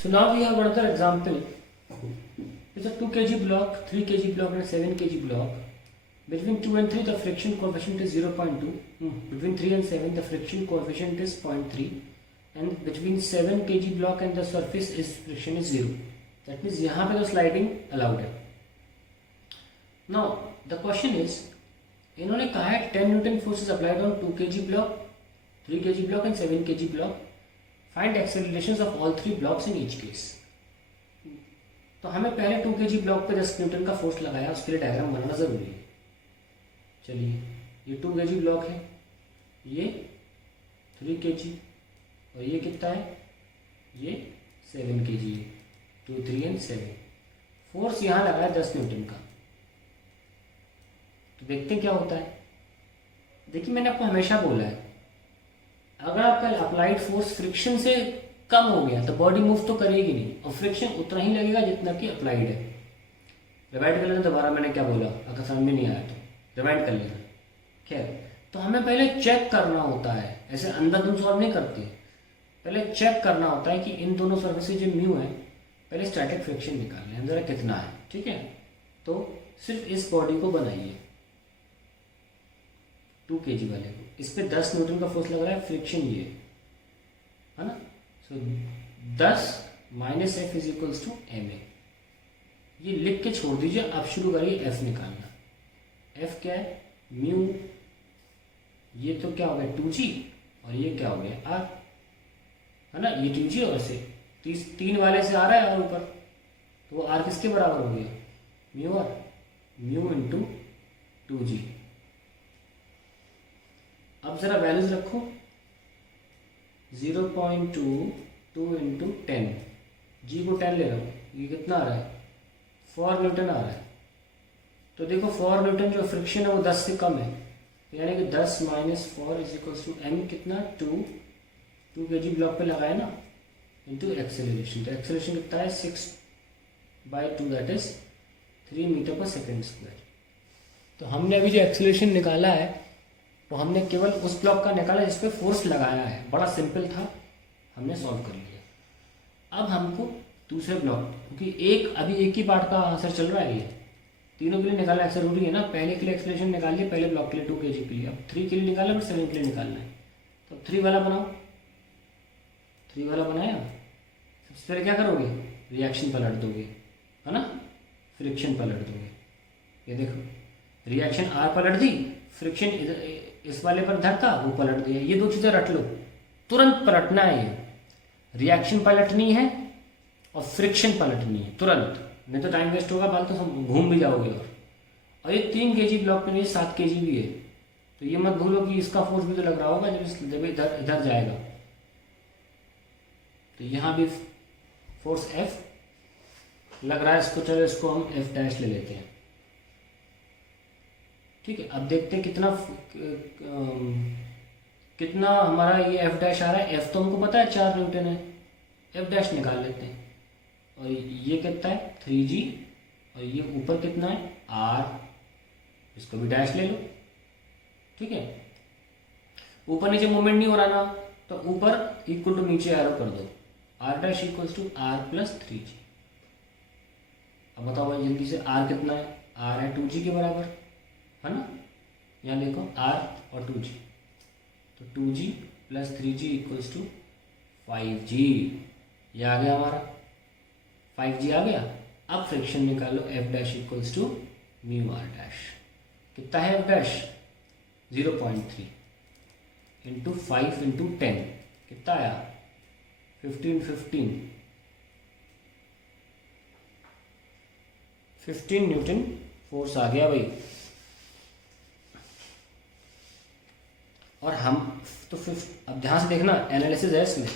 So now we have another example. It's a 2 kg block, 3 kg block and a 7 kg block. Between 2 and 3 the friction coefficient is 0.2. Between 3 and 7 the friction coefficient is 0.3. And between 7 kg block and the surface is friction is 0. That means यहाँ पे तो sliding allowed है. Now the question is, इन्होंने कहा है 10 Newton force is applied on 2 kg block, 3 kg block and 7 kg block. Find accelerations of all three blocks in each case. तो हमें पहले 2 kg ब्लॉक पे 10 न्यूटन का फोर्स लगाया, उसके लिए डायग्राम बनाना जरूरी है. चलिए, ये 2 kg ब्लॉक है, ये 3 kg और ये कितना है, ये 7 kg है. 2, 3 and 7. फोर्स यहाँ लगा है 10 न्यूटन का. तो देखते हैं क्या होता है. देखिए, मैंने आपको हमेशा बोला है, अगर आपका अप्लाइड फोर्स फ्रिक्शन से कम हो गया तो बॉडी मूव तो करेगी नहीं, और फ्रिक्शन उतना ही लगेगा जितना कि अप्लाइड है. रिवाइंड कर लेना दोबारा, मैंने क्या बोला, अगर समझ में नहीं आया तो रिवाइंड कर लेना. खैर, तो हमें पहले चेक करना होता है, ऐसे अंधाधुंध सॉल्व नहीं करते. पहले चेक करना होता है कि इन दोनों सर्फेसेज जो म्यू है, पहले स्टैटिक फ्रिक्शन निकाल लें जरा कितना है. ठीक है, तो सिर्फ इस बॉडी को बनाइए 2 kg वाले को. इस पे 10 न्यूटन का फोर्स लग रहा है, फ्रिक्शन ये है ना. So 10 minus F is equals to M A. ये लिख के छोड़ दीजिए. अब शुरू करिए एफ निकालना. एफ क्या है, म्यू. ये तो क्या हो गया 2g, और ये क्या हो गया आर, है ना. ये 2g और से 3 वाले से आ रहा है और ऊपर, तो वो आर किसके बराबर हो गया, mu R. Mu into 2g. अब जरा वैल्यूज रखो. 0.2 2 इंटू 10. जी को 10 ले रहा हूँ, ये कितना आ रहा है, 4 न्यूटन आ रहा है. तो देखो 4 न्यूटन जो फ्रिक्शन है वो 10 से कम है, यानी कि 10 minus 4 is equals to M कितना 2 kg ब्लॉक पे लगाए ना, इंटू एक्सेलरेशन. तो एक्सेलरेशन कितना है 6/2, that is 3 metre per second square. तो हमने अभी जो एक्सेलरेशन निकाला है वो हमने केवल उस ब्लॉक का निकाला जिस पे फोर्स लगाया है. बड़ा सिंपल था, हमने सॉल्व कर लिया. अब हमको दूसरे ब्लॉक, क्योंकि अभी एक ही पार्ट का आंसर चल रहा है, ये तीनों के लिए निकालना जरूरी है ना. पहले के लिए एक्सेलरेशन निकालिए, पहले ब्लॉक के लिए 2 kg के लिए. अब 3 के लिए निकालना, फिर 7 के लिए निकालना है. तो 3 वाला बनाओ. 3 वाला बनाया, सबसे पहले क्या करोगे, रिएक्शन पलट दोगे, है ना, फ्रिक्शन पलट दोगे. ये देखो, रिएक्शन आर पलट दी, फ्रिक्शन इस वाले पर धर था, वो पलट दिया. ये 2 चीजें रट लो, तुरंत पलटना है. ये रिएक्शन पलटनी है और फ्रिक्शन पलटनी है तुरंत, नहीं तो टाइम वेस्ट होगा, बाल तो घूम भी जाओगे. और ये 3 kg ब्लॉक में, ये 7 kg भी है. तो ये मत भूलो कि इसका फोर्स भी तो लग रहा होगा जब इधर जाएगा. तो यहाँ भी फोर्स F लग रहा है इसको. चलो इसको हम F डैश ले लेते हैं. ठीक है, अब देखते हैं कितना हमारा ये F डैश आ रहा है. F तो हमको पता है 4 न्यूटन है, F डैश निकाल लेते हैं. और ये कितना है 3g, और ये ऊपर कितना है R, इसको भी डैश ले लो. ठीक है, ऊपर नीचे मूवमेंट नहीं हो रहा ना, तो ऊपर इक्वल टू नीचे एरो कर दो, R dash equals to R plus 3g. अब बताओ भाई जल्दी से, R कितना है, R है 2g के बराबर, है ना. यहाँ देखो R और 2g, तो 2g plus 3g equals to 5g. ये आ गया हमारा 5g आ गया. अब फ्रिक्शन निकालो, F dash equals to mu R dash. कितना है F डैश, 0.3 इंटू 5 इंटू 10, कितना आया 15 न्यूटन फोर्स आ गया भाई. और हम तो अब ध्यान से देखना, एनालिसिस है इसमें.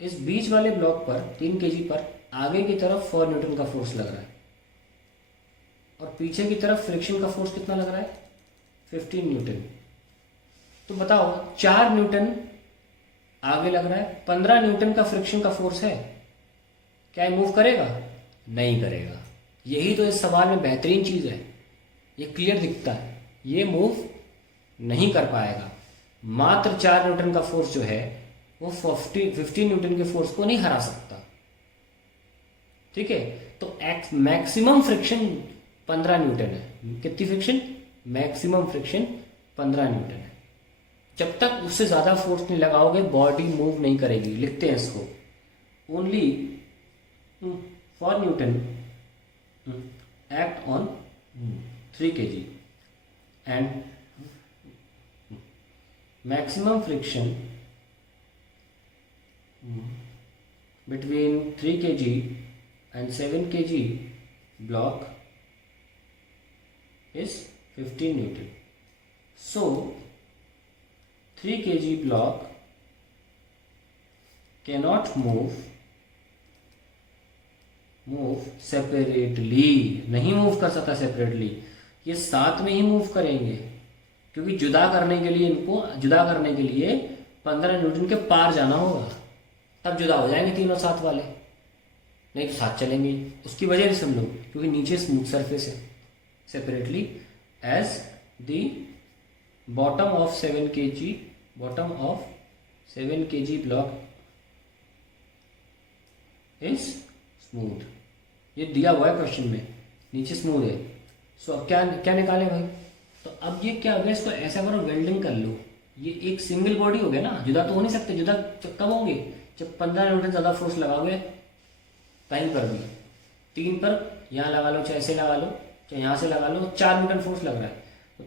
इस बीच वाले ब्लॉक पर 3 kg पर आगे की तरफ 4 न्यूटन का फोर्स लग रहा है, और पीछे की तरफ फ्रिक्शन का फोर्स कितना लग रहा है 15 न्यूटन. तो बताओ 4 न्यूटन आगे लग रहा है, 15 न्यूटन का फ्रिक्शन का फोर्स है, क्या ये मूव करेगा, नहीं करेगा. यही तो इस सवाल में बेहतरीन चीज़ है, ये क्लियर दिखता है, ये मूव नहीं कर पाएगा. मात्र 4 न्यूटन का फोर्स जो है वो 15 न्यूटन के फोर्स को नहीं हरा सकता। ठीक है, तो मैक्सिमम फ्रिक्शन 15 न्यूटन है। कितनी फ्रिक्शन? मैक्सिमम फ्रिक्शन 15 न्यूटन है। जब तक उससे ज्यादा फोर्स नहीं लगाओगे बॉडी मूव नहीं करेगी। लिखते हैं इसको, only for Newton act on 3 kg and maximum friction between 3 kg and 7 kg block is 15 Newton. So 3 kg block cannot move separately, नहीं मूव कर सकता सेपरेटली। ये साथ में ही मूव करेंगे क्योंकि जुदा करने के लिए इनको 15 न्यूटन के पार जाना होगा, तब जुदा हो जाएंगे तीनों साथ वाले, नहीं तो साथ चलेंगे। उसकी वजह भी समझ लो, क्योंकि नीचे स्मूथ सरफेस है। Separately as the bottom of 7 kg block is smooth. ये दिया हुआ है क्वेश्चन में, नीचे स्मूथ है। सो अब क्या क्या निकाले भाई? तो अब ये क्या हो गया, इसको ऐसा करो, वेल्डिंग कर लो। ये एक सिंगल बॉडी हो गया ना, जुदा तो हो नहीं सकते। जुदा कब होंगे? जब 15 न्यूटन ज़्यादा फोर्स लगाओगे कहीं पर भी। 3 पर यहाँ लगा लो, चाहे ऐसे लगा लो, चाहे यहाँ से लगा लो, 4 न्यूटन फोर्स लग रहा है। तो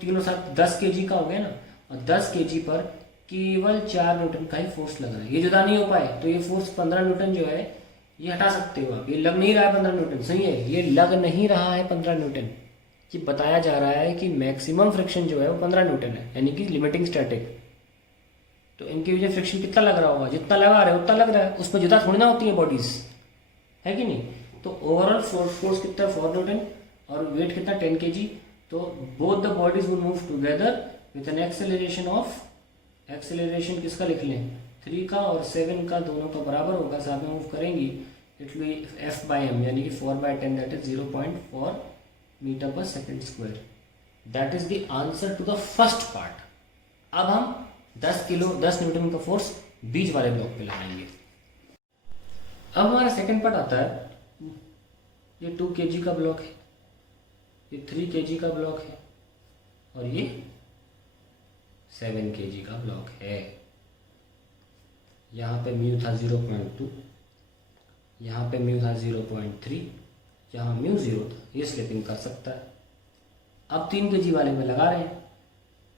तीनों साथ 10 kg का हो गया ना, और 10 kg पर केवल 4 न्यूटन का ही फोर्स लग रहा है। ये जुदा नहीं हो पाए तो ये फोर्स 15 न्यूटन जो है ये हटा सकते हो आप। ये लग नहीं रहा है 15 न्यूटन, सही है, ये लग नहीं रहा है 15 न्यूटन। ये बताया जा रहा है कि मैक्सिमम फ्रिक्शन जो है वो 15 न्यूटन है, यानी कि लिमिटिंग स्टैटिक। तो इनकी वजह फ्रिक्शन कितना लग रहा होगा? जितना लगा रहे हो उतना लग रहा है, उसमें जुदा थोड़ी ना होती है बॉडीज, है कि नहीं? तो ओवरऑल फोर्स कितना? 4 न्यूटन, और वेट कितना? 10 kg। तो both the bodies will move together with an acceleration किसका लिख लें? 3 का और 7 का, दोनों का बराबर होगा, साथ में मूव करेंगी। इट विल बी F/m, यानी कि 4/10, that is 0.4 metre per second square. That is the answer to the first part. अब हम 10 न्यूटन का फोर्स बीच वाले ब्लॉक पे लगाएंगे। अब हमारा सेकेंड पार्ट आता है, ये 2 kg का ब्लॉक है, ये 3 kg का ब्लॉक है, और ये 7 kg का ब्लॉक है। यहाँ पे म्यू था 0.2, यहाँ पे म्यू था 0.3, यहाँ म्यू 0 था। ये स्लिपिंग कर सकता है। अब 3 kg वाले में लगा रहे हैं,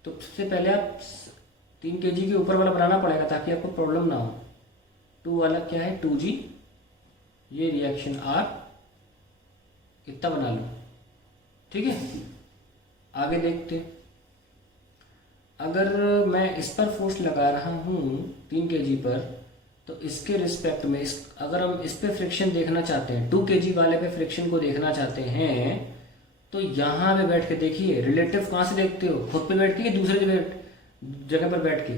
तो सबसे पहले आप 3 kg के ऊपर वाला बनाना पड़ेगा ताकि आपको प्रॉब्लम ना हो। 2 वाला क्या है? 2G, ये रिएक्शन R, इतना बना लो, ठीक है। आगे देखते हैं, अगर मैं इस पर फोर्स लगा रहा हूँ 3 kg पर, तो इसके रिस्पेक्ट में अगर हम इस पे फ्रिक्शन देखना चाहते हैं, 2 kg वाले पे फ्रिक्शन को देखना चाहते हैं, तो यहाँ पे बैठ के देखिए। रिलेटिव कहाँ से देखते हो? खुद पे बैठ के, दूसरे जगह पर बैठ के,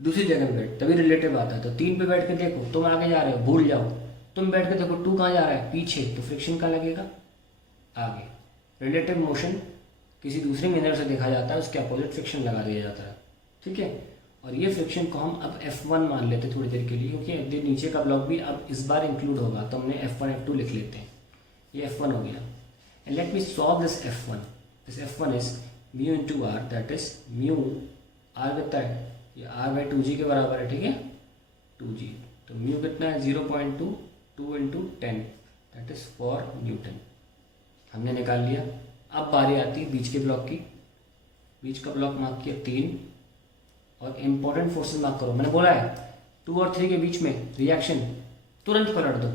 दूसरी जगह पर बैठ, तभी रिलेटिव आता है। तो 3 पे बैठ के देखो, तुम आगे जा रहे हो, भूल जाओ। तुम बैठ के देखो 2 कहाँ जा रहा है? पीछे, तो फ्रिक्शन कहाँ लगेगा? आगे। रिलेटिव मोशन किसी दूसरे मेथड से देखा जाता है, उसके अपोजिट फ्रिक्शन लगा दिया जाता है, ठीक है। और ये फ्रिक्शन को हम अब F1 मान लेते हैं थोड़ी देर के लिए, क्योंकि नीचे का ब्लॉक भी अब इस बार इंक्लूड होगा, तो हमने F1 F2 लिख लेते हैं। ये F1 हो गया। And let me solve this F1। This F1 is mu into R, that is mu, R कितना है? ये R/2G के बराबर है, ठीक है, 2G। तो म्यू कितना है? 0.2, 2 × 10, दैट इज 4 न्यूटन। हमने निकाल लिया। अब बारी आती है बीच के ब्लॉक की। बीच का ब्लॉक मार्क किया 3, और इंपॉर्टेंट फोर्सेस मार्क करो। मैंने बोला है 2 और 3 के बीच में रिएक्शन तुरंत पलट दो,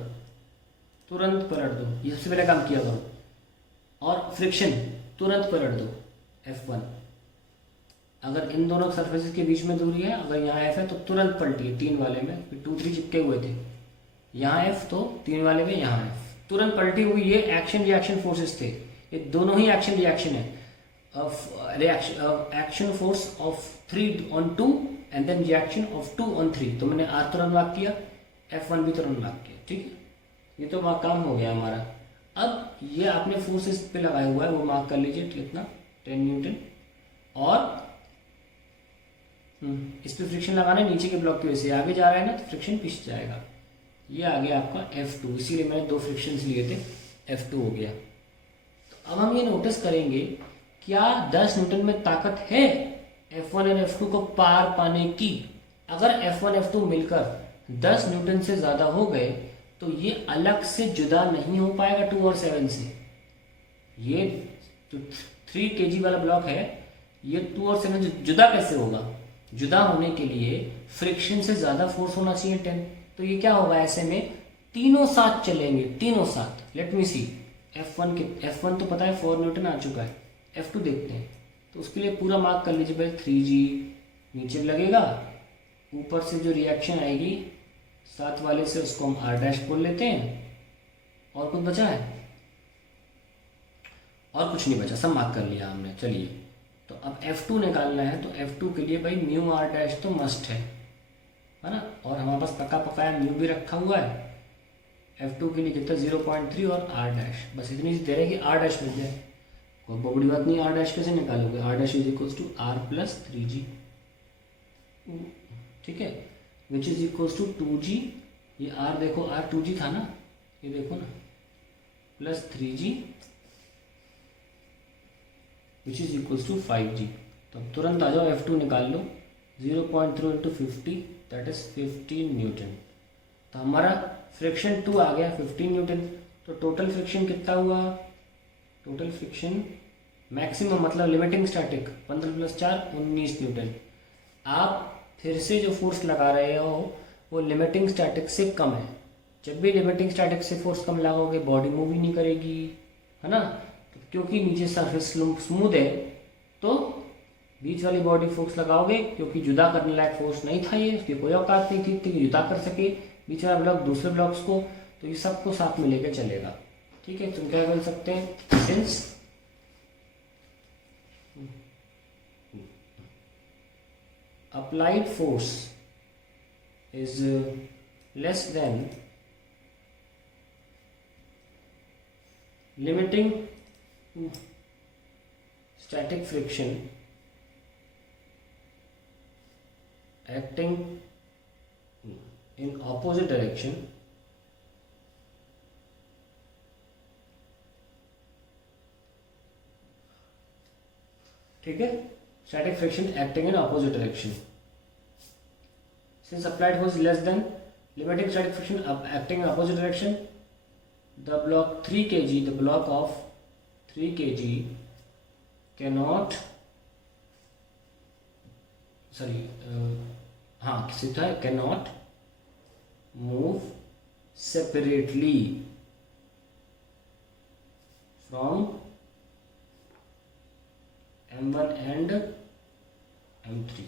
तुरंत पलट दो, ये सबसे पहले काम किया करो। और फ्रिक्शन तुरंत पलट दो, F1। अगर इन दोनों सरफेसेस के बीच में दूरी है, अगर यहाँ F है तो तुरंत पलटिए। 3 वाले में 2 3 चिपके हुए थे, यहाँ F, तो 3 वाले में यहाँ F, तुरंत पलटी हुई। ये एक्शन रिएक्शन फोर्सेस थे, ये दोनों ही एक्शन रिएक्शन है। Action force of 3 on 2 and then reaction of 2 on 3। तो मैंने R तुरंत मार्क किया, F1 भी तुरंत मार्क किया, ठीक है। ये तो काम हो गया हमारा। अब ये आपने फोर्सेस पे लगाया हुआ है, वो मार्क कर लीजिए, कितना? 10 न्यूटन। और इस पे फ्रिक्शन लगाना है नीचे के ब्लॉक की वजह से, आगे जा रहा है ना तो फ्रिक्शन पिस जाएगा। ये आ गया आपका F2, इसीलिए मैंने 2 फ्रिक्शंस लिए थे, F2 हो गया। तो अब हम ये नोटिस करेंगे क्या 10 न्यूटन में ताकत है F1 और F2 को पार पाने की। अगर F1 F2 मिलकर 10 न्यूटन से ज़्यादा हो गए तो ये अलग से जुदा नहीं हो पाएगा 2 और 7 से। ये जो 3 kg वाला ब्लॉक है ये 2 और 7 से जुदा कैसे होगा? जुदा होने के लिए फ्रिक्शन से ज़्यादा फोर्स होना चाहिए 10। तो ये क्या होगा, ऐसे में तीनों साथ चलेंगे, तीनों साथ। लेट मी सी, F1 तो पता है 4 न्यूटन आ चुका है, F2 देखते हैं। तो उसके लिए पूरा मार्क कर लीजिए भाई, 3G नीचे लगेगा, ऊपर से जो रिएक्शन आएगी साथ वाले से उसको हम R' बोल लेते हैं। और कुछ बचा है? और कुछ नहीं बचा, सब मार्क कर लिया हमने। चलिए, तो अब F2 निकालना है, तो F2 के लिए भाई म्यू R' तो मस्ट है ना। और हमारे पास पका पकाया म्यू भी रखा हुआ है। F2 के लिए कितना 0.3 और R', बस इतनी सी दे रहे कि R' मिल जाए। कोई बड़ी बात नहीं, R' कैसे निकालोगे? R' is equals to R plus 3G, ठीक है, विच इज इक्वल्स टू 2G। ये R देखो, R 2G था ना, ये देखो ना, plus 3G which is equals to 5G। तो तुरंत आ जाओ, F2 निकाल लो। 0.3 इंटू 50 दैट इज 15 न्यूटन। तो हमारा फ्रिक्शन 2 आ गया, 15 न्यूटन। तो टोटल फ्रिक्शन कितना हुआ? टोटल फ्रिक्शन मैक्सिमम मतलब लिमिटिंग स्टैटिक 15 प्लस 4 19 न्यूटन। आप फिर से जो फोर्स लगा रहे हो वो लिमिटिंग स्टैटिक से कम है। जब भी लिमिटिंग स्टैटिक से फोर्स कम लगाओगे बॉडी मूव ही नहीं करेगी, है ना। तो क्योंकि नीचे सरफेस स्मूथ है तो बीच वाली बॉडी फोर्स लगाओगे, क्योंकि जुदा करने लायक फोर्स नहीं था ये, उसकी कोई औकात नहीं थी कि जुदा कर सके बीच वाला ब्लॉक दूसरे ब्लॉक्स को। तो ये सबको साथ में लेकर चलेगा, ठीक है। तुम क्या बोल सकते हैं, since applied force is less than limiting static friction acting in opposite direction ठीक है, static friction acting in opposite direction. Since applied force is less than limiting static friction acting in opposite direction, the block 3 kg, the block of 3 kg cannot, cannot move separately from M1 and M3।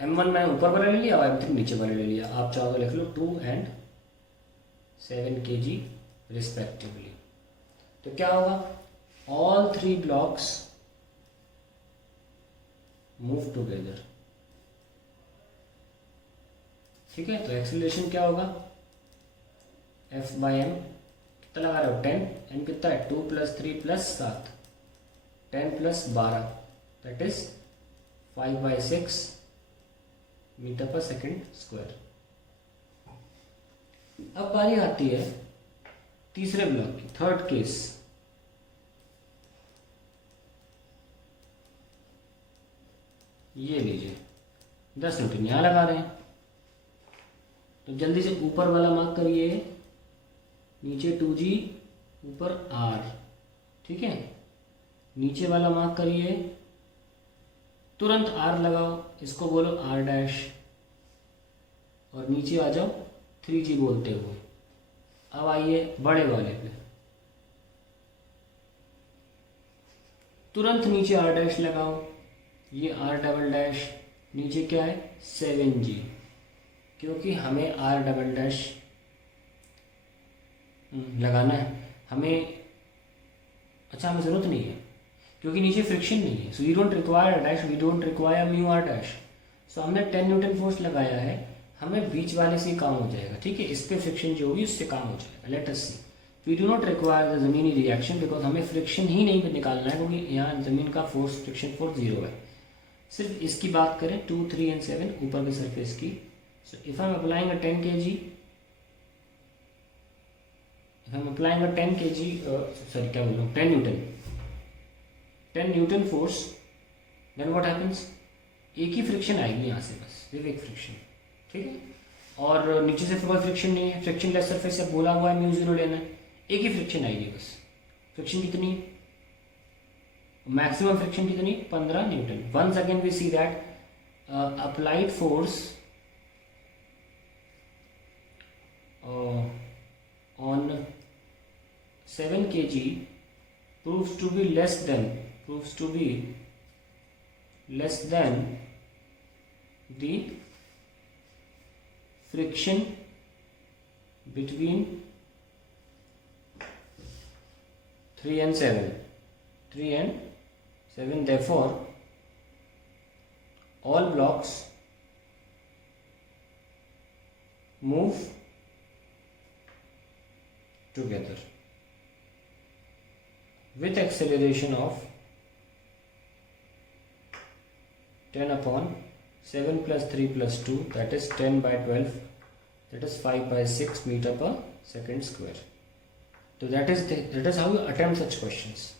M1 मैंने ऊपर वाला ले लिया और M3 नीचे वाला ले लिया। आप चाहो तो लिख लो 2 and 7 kg रिस्पेक्टिवली। तो क्या होगा, ऑल 3 ब्लॉक्स मूव टुगेदर, ठीक है। तो एक्सेलरेशन क्या होगा, F/m कितना लगा रहे हो 10, एन कितना है 2 + 3 + 7, 10 + 12 that is 5/6 metre per second square. अब बारी आती है तीसरे ब्लॉक की, थर्ड केस। ये लीजिए 10 न्यूटन यहां लगा रहे हैं, तो जल्दी से ऊपर वाला मार्क करिए, नीचे 2G ऊपर R, ठीक है। नीचे वाला मार्क करिए, तुरंत R लगाओ, इसको बोलो R' और नीचे आ जाओ 3G बोलते हुए। अब आइए बड़े वाले पे, तुरंत नीचे R' लगाओ, ये R', नीचे क्या है 7G, क्योंकि हमें R' लगाना है हमें। अच्छा, हमें ज़रूरत नहीं है क्योंकि नीचे फ्रिक्शन नहीं है, so we don't require dash, we don't require mu R'। So हमने 10 न्यूटन फोर्स लगाया है, हमें बीच वाले से काम हो जाएगा, ठीक है। इस पे फ्रिक्शन जो होगी उससे काम हो जाएगा। Let us see, we do not require the ज़मीनी रिएक्शन बिकॉज हमें फ्रिक्शन ही नहीं निकालना है, क्योंकि यहाँ ज़मीन का फोर्स फ्रिक्शन फोर्स 0 है। सिर्फ इसकी बात करें 2, 3 एंड 7 ऊपर के सरफेस की। So if I am applying a 10 kg, if I'm applying a 10 kg, sorry क्या बोल रहा हूँ, 10 newton force, then what happens, एक ही फ्रिक्शन आएगी यहाँ से, बस सिर्फ एक फ्रिक्शन, ठीक है। और नीचे से कोई फ्रिक्शन नहीं है, फ्रिक्शन लेस सरफेस से बोला हुआ है म्यू 0 लेना है, एक ही फ्रिक्शन आएगी बस। फ्रिक्शन कितनी, मैक्सिमम फ्रिक्शन कितनी, 15 newton. Once again we see that applied force on 7 kg proves to be less than the friction between 3 and 7. Therefore all blocks move together with acceleration of 10 upon 7 plus 3 plus 2, that is 10 by 12, that is 5 by 6 meter per second square. So that is how you attempt such questions.